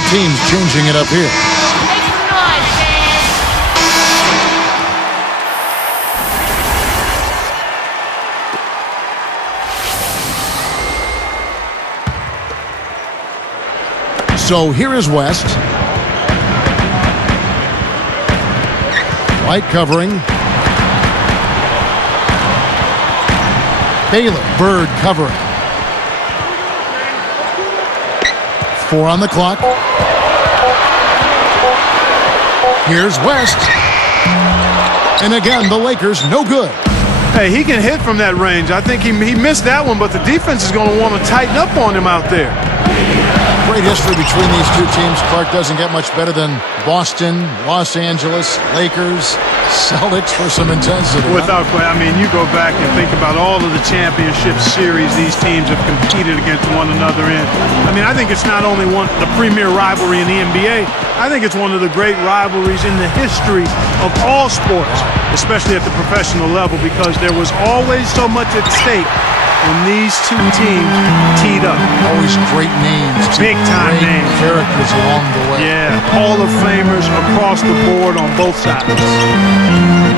Both teams changing it up here. So here is West. White covering. Baylor, Bird covering. 4 on the clock. Here's West. And again, the Lakers no good. Hey, he can hit from that range. I think he missed that one, but the defense is going to want to tighten up on him out there. Great history between these two teams. Clark doesn't get much better than Boston, Los Angeles, Lakers, Celtics for some intensity. Without question. I mean, you go back and think about all of the championship series these teams have competed against one another in. I mean, I think it's not only the premier rivalry in the NBA, I think it's one of the great rivalries in the history of all sports, especially at the professional level, because there was always so much at stake when these two teams teed up. Always great names. Big-time names. Characters along the way. Yeah, Hall of Famers across the board on both sides.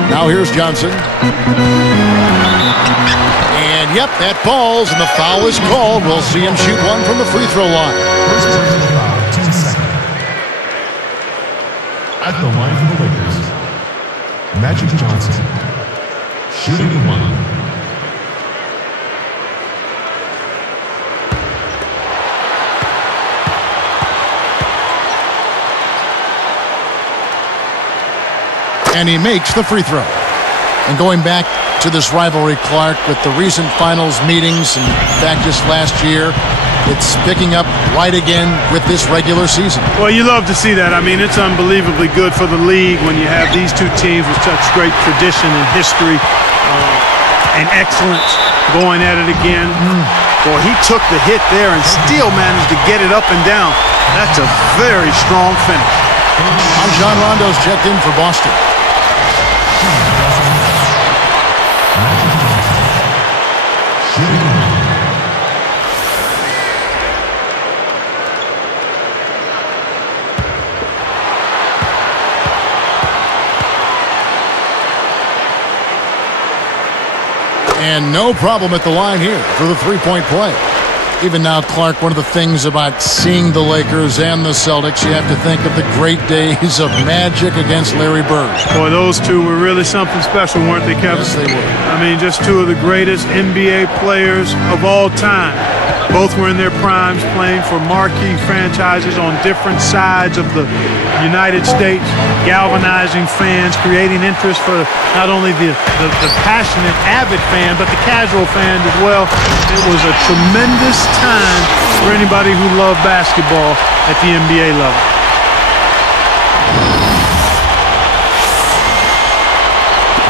Now here's Johnson. And, yep, that falls, and the foul is called. We'll see him shoot one from the free throw line. First personal foul, 10 seconds. At the line for the Lakers, Magic Johnson. Shooting one. And he makes the free throw. And going back to this rivalry, Clark, with the recent finals meetings, and in fact just last year, it's picking up right again with this regular season. Well, you love to see that. I mean, it's unbelievably good for the league when you have these two teams with such great tradition and history and excellence going at it again. Boy, he took the hit there and still managed to get it up and down. That's a very strong finish. John Rondo's checked in for Boston. And no problem at the line here for the three-point play. Even now, Clark, one of the things about seeing the Lakers and the Celtics, you have to think of the great days of Magic against Larry Bird. Boy, those two were really something special, weren't they, Kevin? Yes, they were. I mean, just two of the greatest NBA players of all time. Both were in their primes playing for marquee franchises on different sides of the United States, galvanizing fans, creating interest for not only the passionate, avid fan, but the casual fan as well. It was a tremendous time for anybody who loved basketball at the NBA level.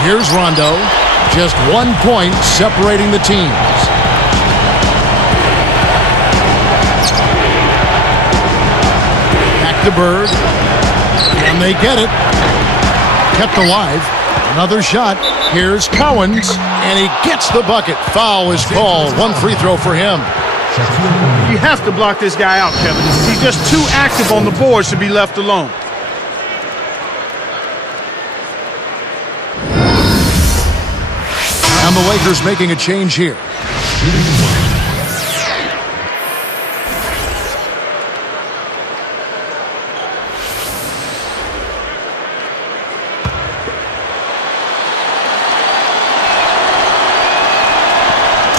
Here's Rondo. Just 1 point separating the teams. Back to Bird. And they get it. Kept alive. Another shot. Here's Cowens. And he gets the bucket. Foul is called. One free throw for him. You have to block this guy out, Kevin. He's just too active on the boards to be left alone. And the Lakers making a change here.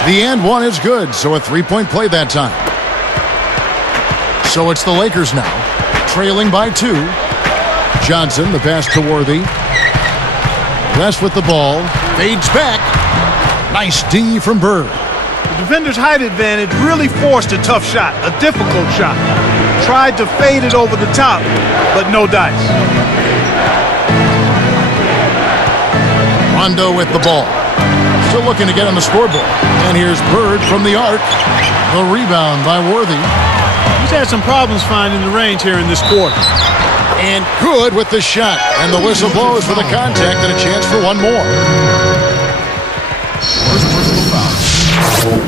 The and one is good, so a three-point play that time. So it's the Lakers now, trailing by 2. Johnson, the pass to Worthy. West with the ball, fades back. Nice D from Bird. The defender's height advantage really forced a tough shot, a difficult shot. Tried to fade it over the top, but no dice. Rondo with the ball. Still looking to get on the scoreboard. And here's Bird from the arc. The rebound by Worthy. He's had some problems finding the range here in this quarter. And good with the shot. And the whistle blows for the contact and a chance for one more. First personal foul. 2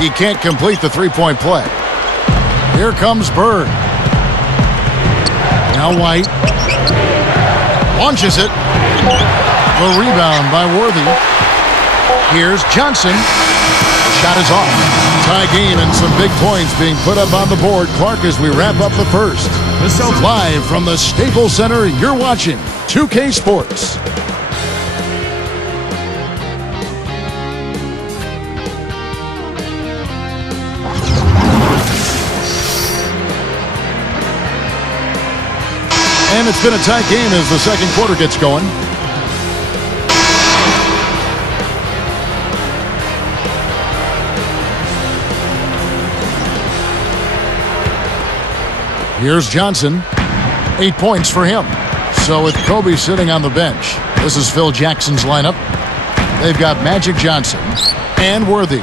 He can't complete the three-point play. Here comes Bird. Now White. Launches it. The rebound by Worthy. Here's Johnson. Shot is off. Tie game and some big points being put up on the board. Clark, as we wrap up the first. Live from the Staples Center, you're watching 2K Sports. And it's been a tight game as the second quarter gets going. Here's Johnson. 8 points for him. So with Kobe sitting on the bench, this is Phil Jackson's lineup. They've got Magic Johnson and Worthy.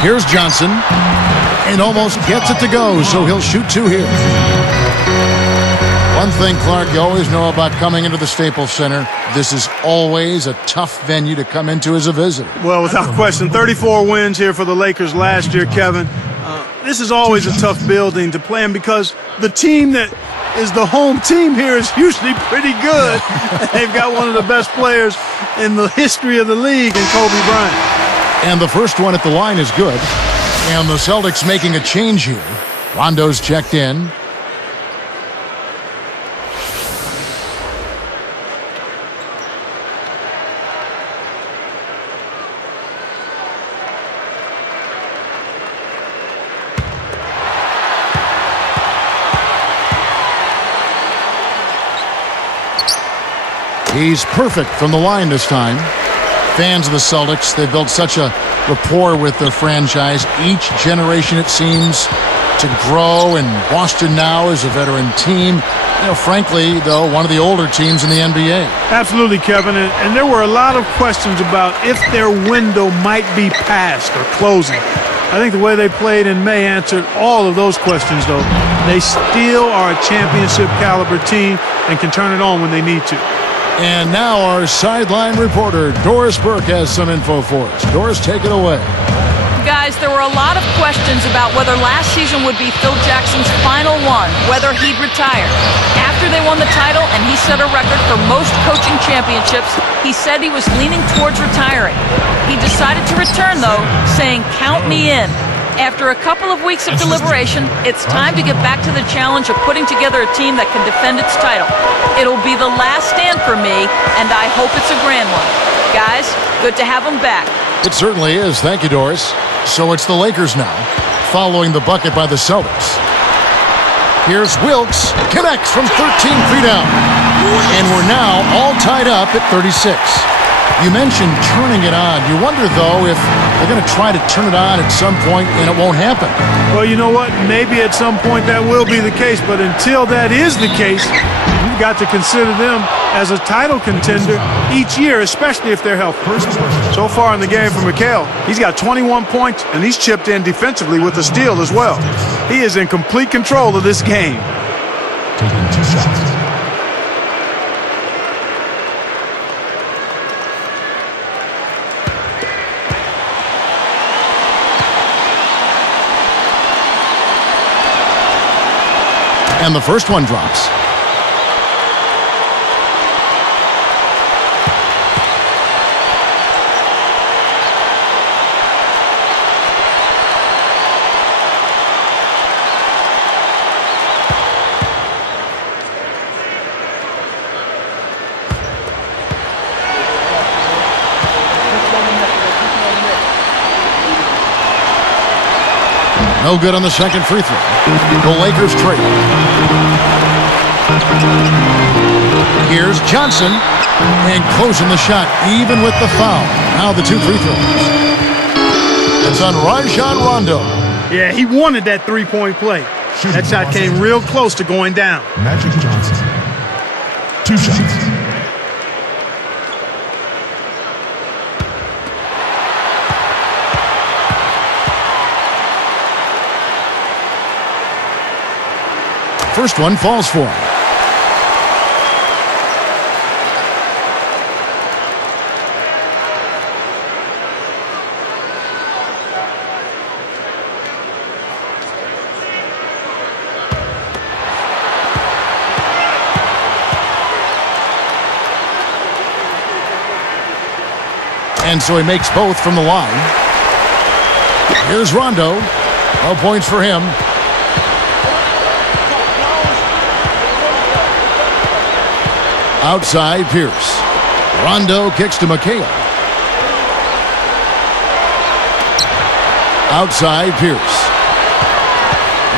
Here's Johnson. And almost gets it to go, so he'll shoot two here. One thing, Clark, you always know about coming into the Staples Center, this is always a tough venue to come into as a visitor. Well, without question, 34 wins here for the Lakers last year, Kevin. This is always a tough building to play in because the team that is the home team here is usually pretty good. They've got one of the best players in the history of the league in Kobe Bryant. And the first one at the line is good. And the Celtics making a change here. Rondo's checked in. He's perfect from the line this time. Fans of the Celtics, they've built such a rapport with their franchise. Each generation, it seems, to grow, and Boston now is a veteran team. You know, frankly, though, one of the older teams in the NBA. Absolutely, Kevin, and there were a lot of questions about if their window might be passed or closing. I think the way they played in May answered all of those questions, though. They still are a championship caliber team and can turn it on when they need to. And now our sideline reporter, Doris Burke, has some info for us. Doris, take it away. Guys, there were a lot of questions about whether last season would be Phil Jackson's final one, whether he'd retire. After they won the title and he set a record for most coaching championships, he said he was leaning towards retiring. He decided to return, though, saying, "Count me in." After a couple of weeks of deliberation, it's time to get back to the challenge of putting together a team that can defend its title. It'll be the last stand for me, and I hope it's a grand one. Guys, good to have him back. It certainly is. Thank you, Doris. So it's the Lakers now, following the bucket by the Celtics. Here's Wilkes, connects from 13 feet out. And we're now all tied up at 36. You mentioned turning it on. You wonder, though, if they're going to try to turn it on at some point and it won't happen. Well, you know what? Maybe at some point that will be the case, but until that is the case, you've got to consider them as a title contender each year, especially if they're healthy. So far in the game for Mikal, he's got 21 points, and he's chipped in defensively with a steal as well. He is in complete control of this game. Taking 2 shots. And the first one drops. No good on the second free throw. The Lakers trade. Here's Johnson, and closing the shot, even with the foul. Now the 2 free throws. It's on Rajon Rondo. Yeah, he wanted that three-point play. That shot came real close to going down. Magic Johnson. 2 shots. First one falls for him. And so he makes both from the line. Here's Rondo. No points for him. Outside Pierce. Rondo kicks to McHale. Outside Pierce.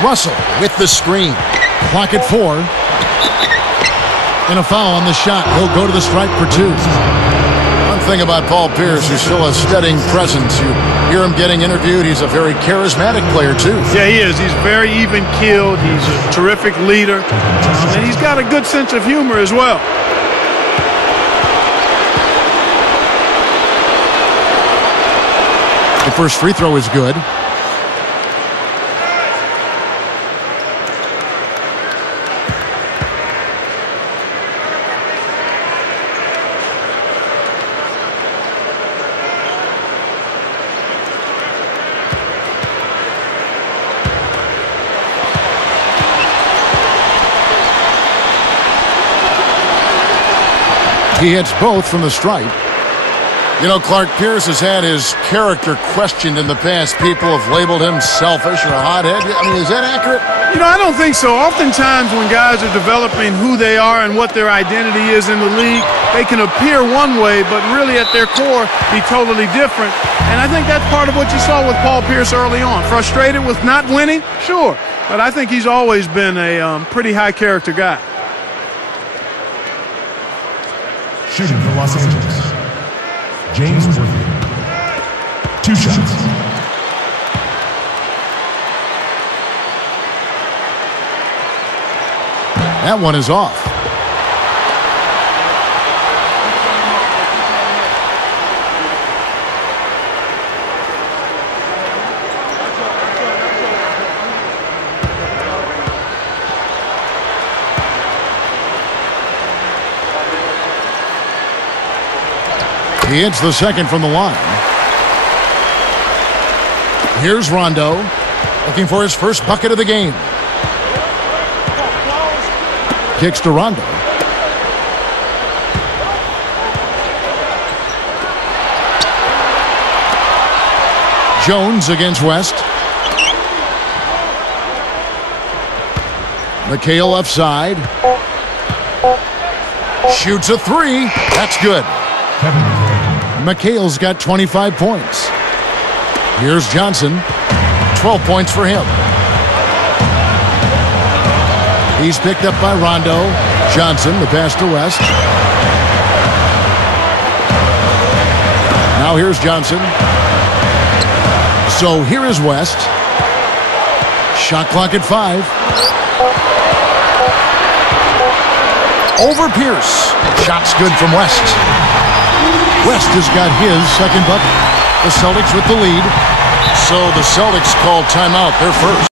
Russell with the screen. Clock at 4. And a foul on the shot. He'll go to the stripe for 2. One thing about Paul Pierce, who's still a steadying presence. You hear him getting interviewed. He's a very charismatic player, too. Yeah, he is. He's very even-keeled. He's a terrific leader. And he's got a good sense of humor as well. The first free throw is good. He hits both from the stripe. You know, Clark, Pierce has had his character questioned in the past. People have labeled him selfish or a hothead. I mean, is that accurate? You know, I don't think so. Oftentimes when guys are developing who they are and what their identity is in the league, they can appear one way, but really at their core be totally different. And I think that's part of what you saw with Paul Pierce early on. Frustrated with not winning? Sure. But I think he's always been a pretty high-character guy. Shooting for Los Angeles, James Worthy. 2 shots. That one is off. He hits the second from the line. Here's Rondo, looking for his first bucket of the game. Kicks to Rondo. Jones against West. McHale left side. Shoots a 3. That's good. McHale's got 25 points. Here's Johnson. 12 points for him. He's picked up by Rondo. Johnson, the pass to West. Now here's Johnson. So here is West. Shot clock at 5. Over Pierce. Shot's good from West. West has got his second bucket. The Celtics with the lead. So the Celtics call timeout. They're first.